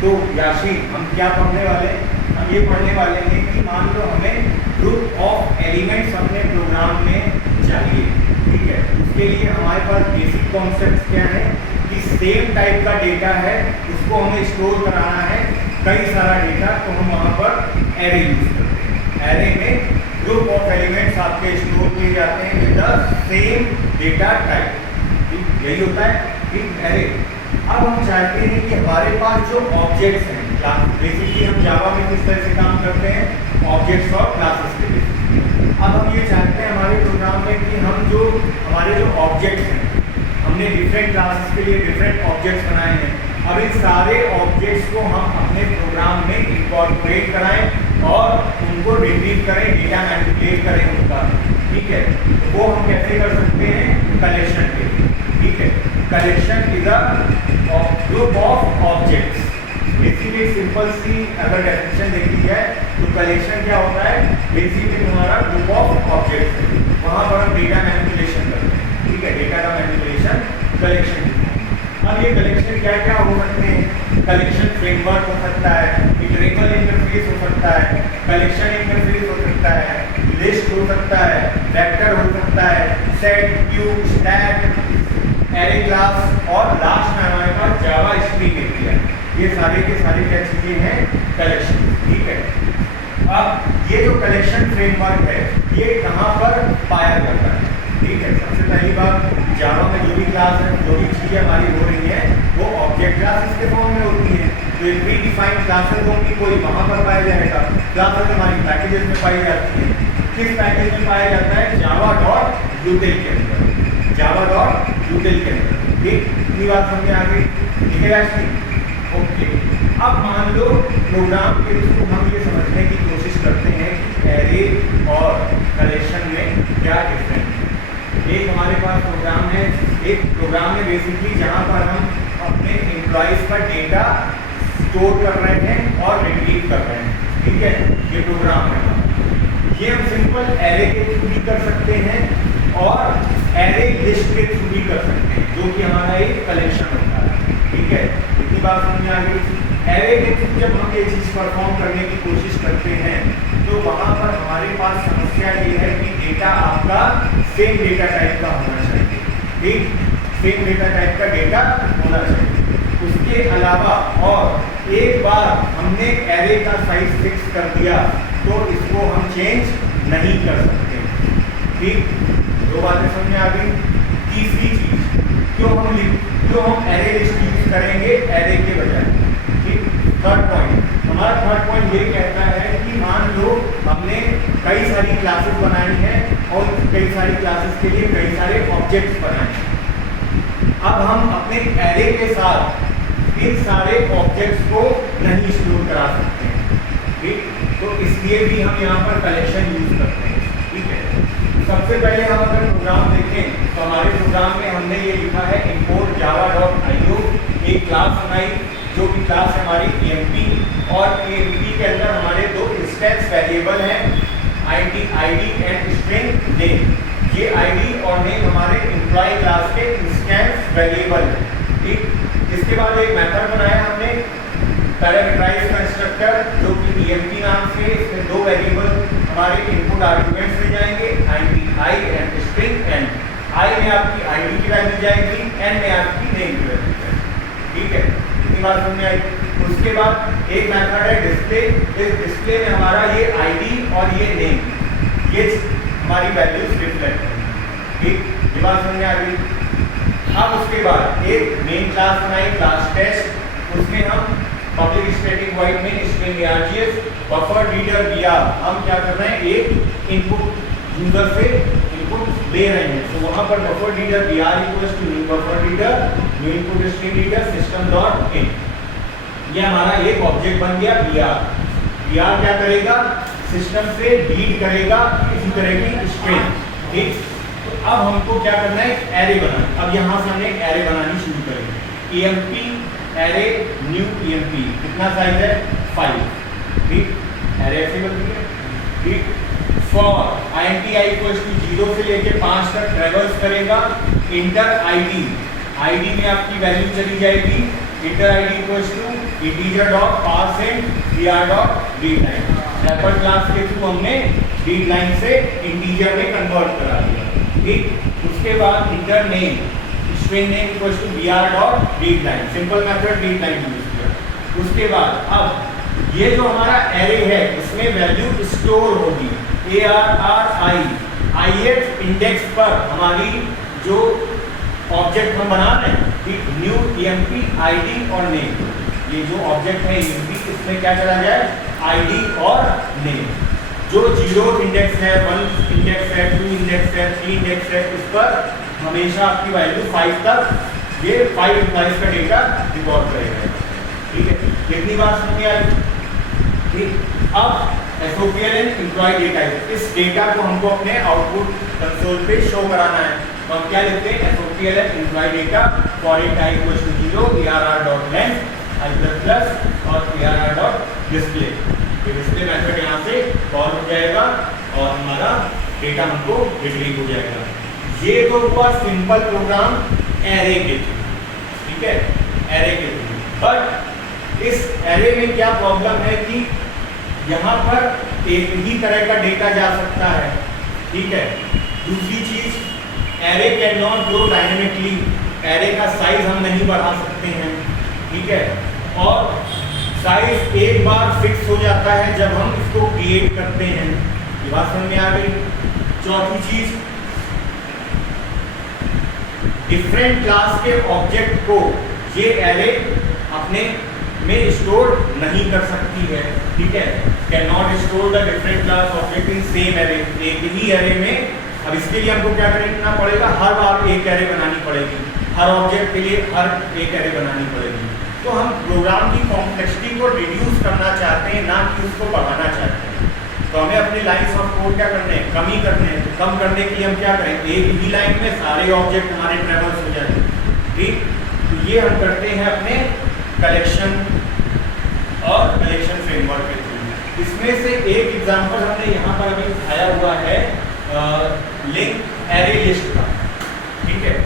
तो याशीन हम क्या पढ़ने वाले हैं? हम ये पढ़ने वाले हैं कि मान लो हमें ग्रुप ऑफ एलिमेंट्स अपने प्रोग्राम में चाहिए, ठीक है। उसके लिए हमारे पास बेसिक कॉन्सेप्ट क्या है कि सेम टाइप का डेटा है, उसको हमें स्टोर कराना है, कई सारा डेटा, तो हम वहाँ पर एरे यूज करते हैं। एरे में ग्रुप ऑफ एलिमेंट्स आपके स्टोर किए जाते हैं with the same data type, यही होता है ठीक एरे। अब हम चाहते हैं कि हमारे पास जो ऑब्जेक्ट्स हैं, बेसिकली हम जावा में किस तरह से काम करते हैं, ऑब्जेक्ट्स और क्लासेस के बेसिस। अब हम ये चाहते हैं हमारे प्रोग्राम में कि हम जो हमारे जो ऑब्जेक्ट्स हैं, हमने डिफरेंट क्लासेस के लिए डिफरेंट ऑब्जेक्ट्स बनाए हैं, अब इन सारे ऑब्जेक्ट्स को हम अपने प्रोग्राम में इंकॉर्पोरेट कराएं और उनको रिट्रीव करें, डेटा मैनिपुलेट करें उनका, ठीक है। तो वो हम कैसे कर सकते हैं? कलेक्शन के, ठीक है। Collection is a group of objects. Basically simple सी अगर डेफिनेशन देखी जाए तो कलेक्शन क्या होता है? बेसिकली हमारा ग्रुप ऑफ ऑब्जेक्ट्स है, वहाँ पर हम डेटा मैनिपुलेशन करते हैं, ठीक है। डेटा का मैनिपुलेशन कलेक्शन। अब ये कलेक्शन क्या क्या हो सकते हैं? कलेक्शन फ्रेमवर्क हो सकता है, इटरेबल इंटरफेस हो सकता है, कलेक्शन इंटरफेस हो सकता है, लिस्ट हो सकता है, वेक्टर हो सकता है, set, Q, stack, array class और लास्ट में हमारे पास जावा स्ट्रिंग एपीआई। ये सारे के सारे क्या चीजें हैं? कलेक्शन, ठीक है। अब ये जो कलेक्शन फ्रेमवर्क है ये कहाँ पर पाया जाता है? ठीक है, सबसे पहली बात जावा में जो भी क्लास है, जो भी चीजें हमारी हो रही हैं वो ऑब्जेक्ट क्लासेस के फॉर्म में होती हैं। तो एक प्री डिफाइंड क्लासेस होंगी, कोई वहाँ पर पाया जाएगा। क्लासेस हमारी पैकेजेस में पाई जाती है। किस पैकेज में पाया जाता है? जावा डॉट यूटिल के अंदर, जावा डॉट यूटिल के अंदर, ठीक। इतनी बात समझ आ गई, ठीक है याशी? ओके। अब मान लो प्रोग्राम के थ्रू हम ये समझने की कोशिश करते हैं कि एरे और कलेक्शन में क्या डिफरेंस है। एक हमारे पास प्रोग्राम है, एक प्रोग्राम है बेसिकली जहाँ पर हम अपने एम्प्लॉइज का डेटा स्टोर कर रहे हैं और रिट्रीव कर रहे हैं, ठीक है। ये प्रोग्राम है, ये हम सिंपल एरे के थ्रू भी कर सकते हैं और एरे लिस्ट के थ्रू भी कर सकते हैं, जो कि हमारा एक कलेक्शन होता है, ठीक है। इतनी बात समझ आ गई। एरे के थ्रू जब हम ये चीज़ परफॉर्म करने की कोशिश करते हैं तो वहाँ पर हमारे पास समस्या ये है कि डेटा आपका सेम डेटा टाइप का होना चाहिए, ठीक। सेम डेटा टाइप का डेटा होना चाहिए। उसके अलावा और एक बार हमने एरे का साइज फिक्स कर दिया तो इसको हम चेंज नहीं कर सकते, ठीक। दो बातें समझ आ गई। तीसरी चीज, क्यों हम एरे लिस्ट यूज करेंगे एरे के बजाय, ठीक। थर्ड पॉइंट, हमारा थर्ड पॉइंट ये कहता है कि मान लो हमने कई सारी क्लासेस बनाई हैं और कई सारी क्लासेस के लिए कई सारे ऑब्जेक्ट्स बनाए हैं। अब हम अपने एरे के साथ इन सारे ऑब्जेक्ट्स को नहीं स्टोर करा सकते हैं, ठीक। तो इसलिए भी हम यहाँ पर कलेक्शन यूज करते हैं, ठीक है। सबसे पहले हम अगर प्रोग्राम देखें तो हमारे प्रोग्राम में हमने ये लिखा है import java.io, एक क्लास बनाई जो कि क्लास हमारी emp, और emp के अंदर हमारे दो इंस्टेंस वेरिएबल हैं, id एंड स्ट्रिंग नेम। ये id और नेम हमारे एम्प्लॉय क्लास के इंस्टेंस वेरिएबल है, ठीक। इसके बाद एक मेथड बनाया हमने पैरामीटराइज कंस्ट्रक्टर, जो कि emp नाम से, इसमें दो वेरिएबल हमारे इनपुट आर्गुमेंट्स में जाएंगे, i and string n। i में आपकी id की वैल्यू जाएगी, n में आपकी नेम की वैल्यू जाएगी, ठीक है। इतनी बात समझ में आई। उसके बाद एक मेथड है डिस्प्ले। इस डिस्प्ले में हमारा ये id और ये नेम, ये हमारी वैल्यूज रिफ्लेक्ट करेंगी, ठीक। ये बात समझ में आ गई। अब उसके बाद एक मेन क्लास बनाई, क्लास टेस्ट। उसमें हम पब्लिक स्टैटिक वॉइड में string args buffer reader br, हम क्या कर रहे हैं, एक इनपुट यूजर से इनपुट ले रहे हैं, तो वहां पर buffer reader br equals to new buffer reader, new input stream reader system dot in. ये हमारा एक ऑब्जेक्ट बन गया br क्या करेगा, सिस्टम से रीड करेगा इसी तरह की स्ट्रिंग, ठीक। तो अब हमको क्या करना है, एरे बनाना। अब यहाँ से हमने एक एरे बनानी शुरू करेंगे, emp एरे न्यू emp, कितना साइज है 5, ठीक। एरे ऐसे बनती है, ठीक। For int i equals to 0 से लेके 5 तक ट्रेवर्स करेगा, इंटर id में आपकी वैल्यू चली जाएगी enter ID equals to integer dot parseInt br dot read line. Wrapper class के थ्रू हमने रीड लाइन से इंटीजर में कन्वर्ट करा दिया, ठीक। उसके बाद enter name string name equals to br dot read line, simple method read line use किया। उसके बाद अब ये जो हमारा एरे है इसमें वैल्यू स्टोर होगी ith इंडेक्स पर हमारी जो ऑब्जेक्ट हम बना रहे हैं, ठीक, न्यू emp id और नेम। ये जो ऑब्जेक्ट है emp इसमें क्या चला जाए, id और नेम। जो 0 इंडेक्स है, 1 इंडेक्स है, 2 इंडेक्स है, 3 इंडेक्स है, इस पर हमेशा आपकी वैल्यू 5 तक ये 5 एम्प्लॉइज का डेटा रिकॉर्ड करेगा, ठीक है। कितनी बार समझ आई, ठीक। अब एसओपीएलएन एम्प्लॉय डेटा, इस डेटा को हमको अपने आउटपुट कंसोल पे शो कराना है, तो हम क्या लिखते हैं, SOPLN employ data for a time equals to 0 arr.length i++ और arr.display। ये डिस्प्ले मेथड यहाँ से कॉल हो जाएगा और हमारा डेटा हमको रिट्रीव हो जाएगा। ये तो हुआ सिंपल प्रोग्राम एरे के थ्रू, ठीक है, एरे के थ्रू। बट इस एरे में क्या प्रॉब्लम है कि यहाँ पर एक ही तरह का डेटा जा सकता है, ठीक है। दूसरी चीज, array can not grow dynamically, array का साइज हम नहीं बढ़ा सकते हैं, ठीक है। और साइज एक बार फिक्स हो जाता है जब हम इसको क्रिएट करते हैं, ये बात समझ में आ गई। चौथी चीज, डिफरेंट क्लास के ऑब्जेक्ट को ये एरे अपने में स्टोर नहीं कर सकती है, ठीक है। Can not store the different class object in same array, एक ही एरे में। अब इसके लिए हमको क्या करना पड़ेगा, हर बार एक एरे बनानी पड़ेगी, हर ऑब्जेक्ट के लिए हर एक एरे बनानी पड़ेगी। तो हम प्रोग्राम की कॉम्प्लेक्सिटी को रिड्यूस करना चाहते हैं, ना कि उसको बढ़ाना चाहते हैं। तो हमें अपने लाइन्स ऑफ कोड क्या करने हैं, कम ही करने हैं। तो कम करने के लिए हम क्या करें, एक ही लाइन में सारे ऑब्जेक्ट हमारे ट्रेवल्स हो जाए, ठीक। तो ये हम करते हैं अपने कलेक्शन और कलेक्शन फ्रेमवर्क के थ्रू। इसमें से एक एग्जांपल हमने यहाँ पर अभी दिखाया हुआ है लिंक एरे लिस्ट का, ठीक है।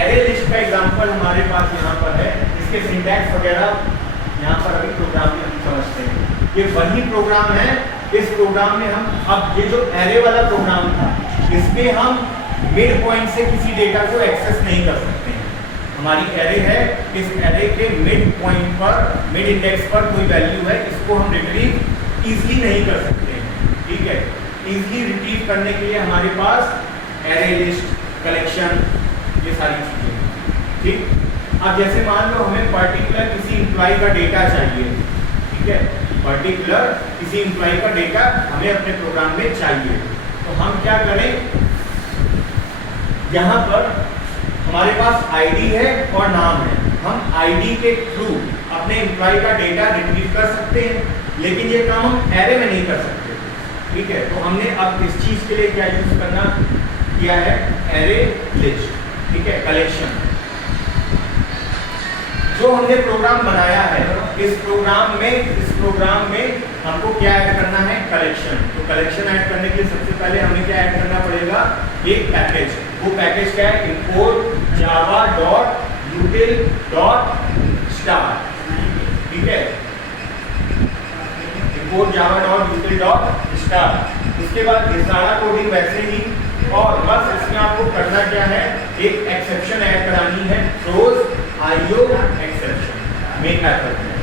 एरे लिस्ट का एग्जांपल हमारे पास यहाँ पर है, इसके सिंटैक्स वगैरह यहाँ पर अभी प्रोग्राम में हम समझते हैं। ये वही प्रोग्राम है, इस प्रोग्राम में हम अब ये जो एरे वाला प्रोग्राम था इसमें हम मिड पॉइंट से किसी डेटा को एक्सेस नहीं कर सकते हैं। हमारी एरे है, इस एरे के मिड पॉइंट पर, मिड इंडेक्स पर कोई वैल्यू है, इसको हम रिट्रीव इजीली नहीं कर सकते हैं, ठीक है। इजीली रिट्रीव करने के लिए हमारे पास एरे लिस्ट, कलेक्शन, ये सारी चीजें, ठीक। अब जैसे मान लो हमें पर्टिकुलर किसी एम्प्लॉय का डेटा चाहिए, ठीक है, पर्टिकुलर किसी एम्प्लॉय का डेटा हमें अपने प्रोग्राम में चाहिए, तो हम क्या करें, यहाँ पर हमारे पास आईडी है और नाम है, हम आईडी के थ्रू अपने एम्प्लॉय का डेटा रिट्रीव कर सकते हैं, लेकिन ये काम हम एरे में नहीं कर सकते, ठीक है। तो हमने अब इस चीज के लिए क्या यूज करना किया है, एरे लिस्ट, ठीक है, कलेक्शन। जो हमने प्रोग्राम बनाया है, इस प्रोग्राम में हमको क्या ऐड करना है, कलेक्शन। तो कलेक्शन ऐड करने के लिए सबसे पहले हमें क्या ऐड करना पड़ेगा, एक पैकेज। वो पैकेज क्या है, import java.util.star, ठीक है, import java.util.star। उसके बाद ये सारा कोडिंग वैसे ही, और बस इसमें आपको करना क्या है, एक एक्सेप्शन ऐड करानी है, throws IO exception main method में,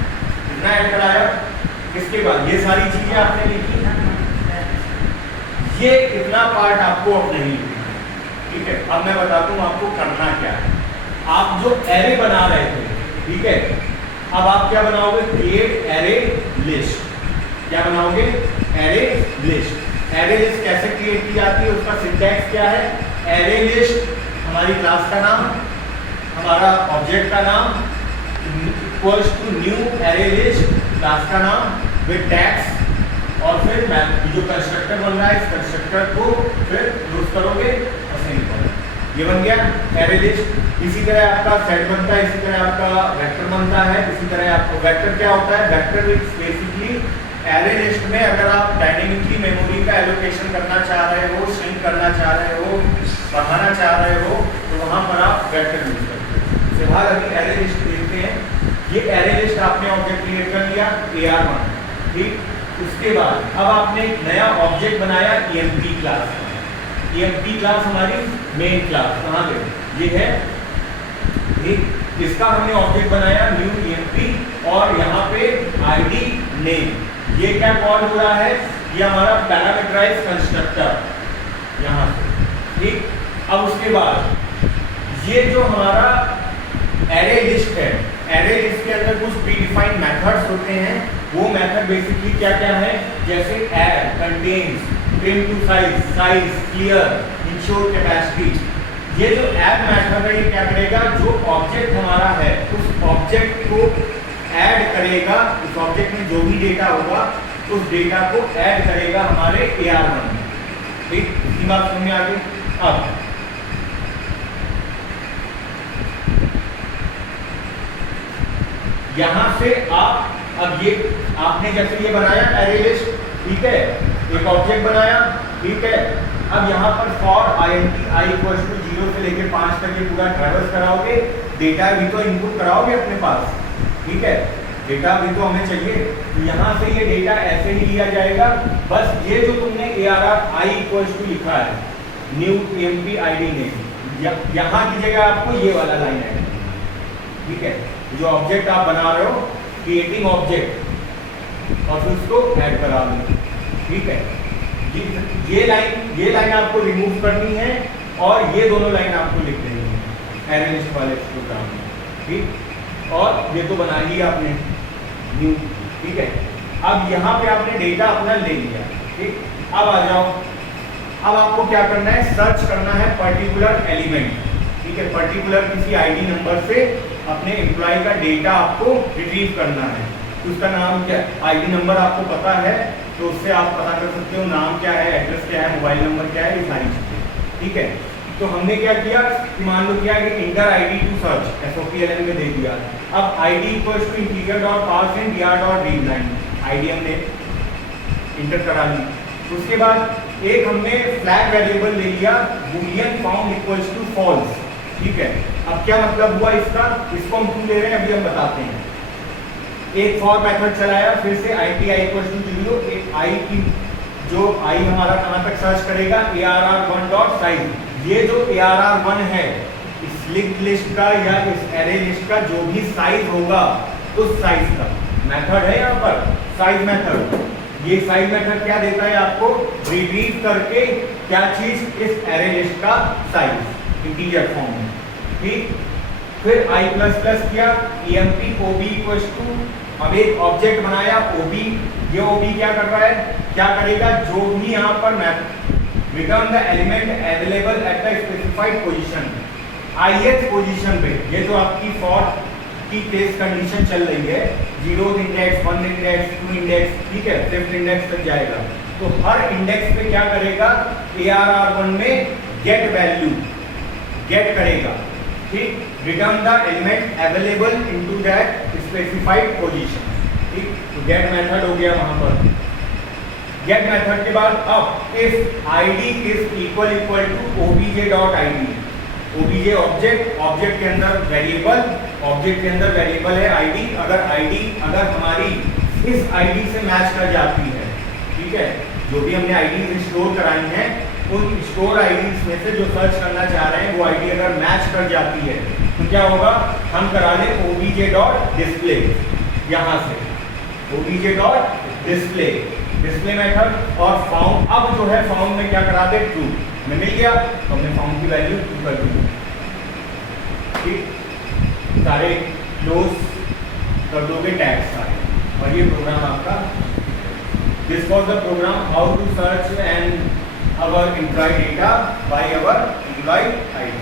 इतना ऐड कराया। इसके बाद ये सारी चीजें आपने लिखी, ये इतना पार्ट आपको अब नहीं लिखना, ठीक है। अब मैं बताता हूँ आपको करना क्या है। आप जो एरे बना रहे थे, ठीक है, अब आप क्या बनाओगे, क्रिएट एरे लिस्ट। क्या बनाओगे, एरे लिस्ट। एरे लिस्ट कैसे क्रिएट की जाती है, उसका सिंटैक्स क्या है, एरे लिस्ट हमारी क्लास का नाम, हमारा ऑब्जेक्ट का नाम, equals to new array list, class का नाम विद टैग्स, और फिर जो कंस्ट्रक्टर बन रहा है इस कंस्ट्रक्टर को फिर यूज करोगे और सेमीकोलन, ये बन गया एरे लिस्ट। इसी तरह आपका सेट बनता है, इसी तरह आपका वेक्टर बनता है, इसी तरह आपका वेक्टर क्या होता है, वेक्टर बेसिकली एरे लिस्ट में अगर आप डायनेमिकली मेमोरी का एलोकेशन करना चाह रहे हो, श्रिंक करना चाह रहे हो, बढ़ाना चाह रहे हो, तो वहां पर आप वेक्टर यूज करते हो। फिलहाल अभी एरे लिस्ट देखते हैं। ये एरे लिस्ट आपने ऑब्जेक्ट क्रिएट कर लिया AR1, ठीक। उसके बाद अब आपने एक नया ऑब्जेक्ट बनाया EMP क्लास। EMP क्लास हमारी मेन क्लास कहाँ पे, ये है, ठीक। इसका हमने ऑब्जेक्ट बनाया न्यू EMP और यहाँ पे ID नेम। ये क्या कॉल हो रहा है, ये हमारा पैरामीटराइज कंस्ट्रक्टर यहाँ से, ठीक। अब उसके बाद ये जो हमारा एरे लिस्ट है, एरे लिस्ट के अंदर कुछ प्री डिफाइंड मेथड्स होते हैं। वो मेथड बेसिकली क्या क्या है, जैसे add, contains, trim to size, size, clear, ensure capacity. ये जो ऐड मेथड है ये क्या करेगा, जो ऑब्जेक्ट हमारा है उस ऑब्जेक्ट को ऐड करेगा, उस ऑब्जेक्ट में जो भी डेटा होगा उस डेटा को ऐड करेगा हमारे AR1 में, ठीक। इतनी बात समझ में आ गई। अब यहां से आप, अब ये आपने जैसे ये बनाया एरे लिस्ट, ठीक है, एक ऑब्जेक्ट बनाया, ठीक है। अब यहाँ पर फॉर int i = 0 से लेके 5 तक ये पूरा ट्रैवर्स कराओगे, डेटा भी तो इनपुट कराओगे अपने पास, ठीक है, डेटा भी तो हमें चाहिए। तो यहाँ से ये डेटा ऐसे ही लिया जाएगा, बस ये जो तुमने ARR i = लिखा है न्यू EMP ID नेम, यहाँ की जगह आपको ये वाला लाइन है, ठीक है। जो ऑब्जेक्ट आप बना रहे हो, क्रिएटिंग ऑब्जेक्ट, और फिर उसको ऐड करा लो, ठीक है। ये लाइन आपको रिमूव करनी है और ये दोनों लाइन आपको लिख देनी है एरे लिस्ट वाले प्रोग्राम में, ठीक। और ये तो बना लिया आपने न्यू, ठीक है। अब यहाँ पे आपने डेटा अपना ले लिया, ठीक। अब आ जाओ, अब आपको क्या करना है, सर्च करना है पर्टिकुलर एलिमेंट, ठीक है। पर्टिकुलर किसी ID नंबर से अपने एम्प्लॉय का डेटा आपको रिट्रीव करना है। उसका नाम क्या, ID नंबर आपको पता है तो उससे आप पता कर सकते हो नाम क्या है, एड्रेस क्या है, मोबाइल नंबर क्या है, ये सारी चीजें, ठीक है। तो हमने क्या किया, मान लो क्या कि enter ID to search SOPLN में दे दिया। अब ID = integer.parseInt dr.readline, ID हमने इंटर करा ली। उसके बाद एक हमने फ्लैग वेरिएबल ले लिया boolean found = false, ठीक है। अब क्या मतलब हुआ इसका, इसको हम क्यों ले रहे हैं अभी हम बताते हैं। एक फॉर मेथड चलाया, फिर से int i = 0, एक i की जो i हमारा कहां तक सर्च करेगा, ARR1.size। ये जो ARR1 है इस लिंक्ड लिस्ट का या इस एरे लिस्ट का जो भी साइज होगा उस साइज का मेथड है यहाँ पर साइज मेथड। ये साइज मेथड क्या देता है आपको, रिट्रीव करके क्या चीज, इस एरे लिस्ट का साइज इंटीजर फॉर्म में, ठीक। फिर i++ किया EMP OB = अब एक ऑब्जेक्ट बनाया OB। ये OB क्या कर रहा है, क्या करेगा, जो भी यहाँ पर return the element available at the specified position, ith position पे। ये जो आपकी फॉर की केस कंडीशन चल रही है, 0th इंडेक्स, 1 इंडेक्स, 2 इंडेक्स, ठीक है, 5th इंडेक्स तक जाएगा। तो हर इंडेक्स पे क्या करेगा, ARR1 में गेट वैल्यू गेट करेगा, ठीक। Return the element available into that specified position, ठीक। तो गेट मेथड हो गया वहां पर। गेट मेथड के बाद अब if ID = obj.id, obj object, object के अंदर वेरिएबल, ऑब्जेक्ट के अंदर वेरिएबल है ID। अगर हमारी इस ID से मैच कर जाती है, ठीक है, जो भी हमने ID स्टोर कराई हैं उन स्टोर IDs में से जो सर्च करना चाह रहे हैं वो ID अगर मैच कर जाती है तो क्या होगा, हम करा लें obj.display, यहाँ से obj.display डिस्प्ले मेथड। और फाउंड, अब जो है फाउंड में क्या करा दे, ट्रू में मिल गया तो हमने फाउंड की वैल्यू ट्रू कर दी, ठीक। सारे क्लोज कर दोगे टैग्स सारे, और ये प्रोग्राम आपका, this was the program how to search and our employee data by our employee ID।